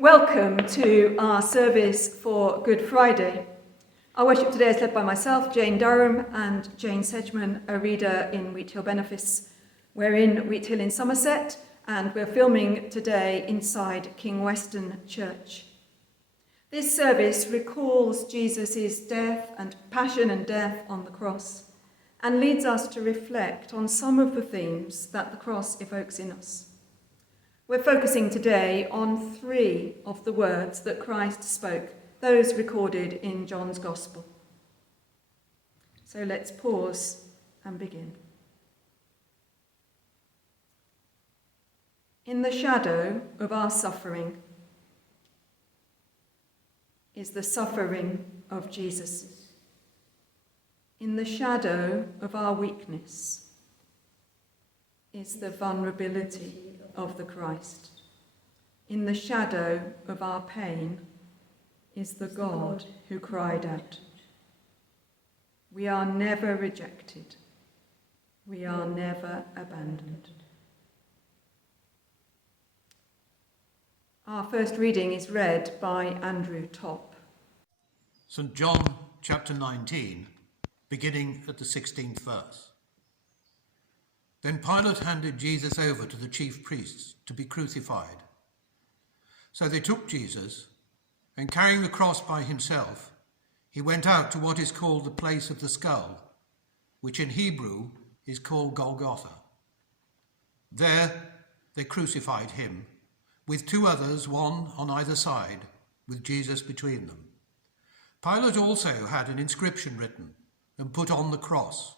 Welcome to our service for Good Friday. Our worship today is led by myself, Jane Durham, and Jane Sedgman, a reader in Wheathill Benefice. We're in Wheathill in Somerset, and we're filming today inside King Weston Church. This service recalls Jesus' death and passion and death on the cross, and leads us to reflect on some of the themes that the cross evokes in us. We're focusing today on 3 of the words that Christ spoke, those recorded in John's Gospel. So let's pause and begin. In the shadow of our suffering is the suffering of Jesus. In the shadow of our weakness is the vulnerability of the Christ. In the shadow of our pain is the God who cried out. We are never rejected. We are never abandoned. Our first reading is read by Andrew Topp. St. John chapter 19, beginning at the 16th verse. Then Pilate handed Jesus over to the chief priests to be crucified. So they took Jesus, and carrying the cross by himself, he went out to what is called the place of the skull, which in Hebrew is called Golgotha. There they crucified him, with 2 others, one on either side, with Jesus between them. Pilate also had an inscription written and put on the cross.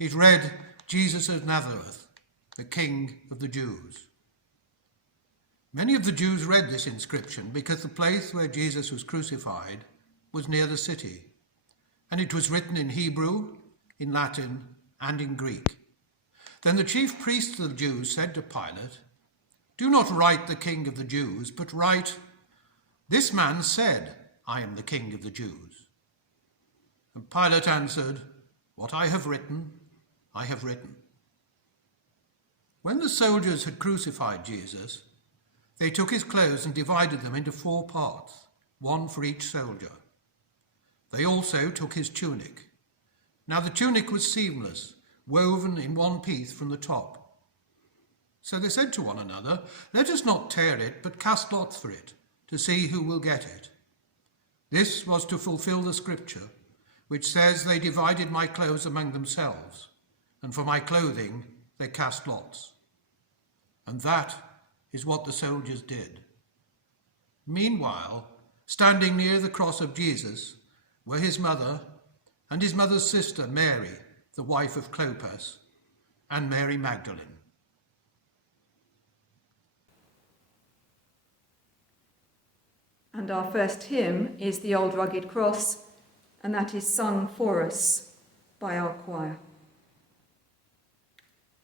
It read, Jesus of Nazareth, the King of the Jews. Many of the Jews read this inscription because the place where Jesus was crucified was near the city, and it was written in Hebrew, in Latin, and in Greek. Then the chief priests of the Jews said to Pilate, "Do not write the King of the Jews, but write, 'This man said, I am the King of the Jews.'" And Pilate answered, "What I have written, I have written." When the soldiers had crucified Jesus, they took his clothes and divided them into 4 parts, 1 for each soldier. They also took his tunic. Now the tunic was seamless, woven in 1 piece from the top. So they said to one another, "Let us not tear it, but cast lots for it, to see who will get it." This was to fulfill the scripture, which says, "They divided my clothes among themselves, and for my clothing they cast lots." And that is what the soldiers did. Meanwhile, standing near the cross of Jesus were his mother and his mother's sister Mary, the wife of Clopas, and Mary Magdalene. And our first hymn is The Old Rugged Cross, and that is sung for us by our choir.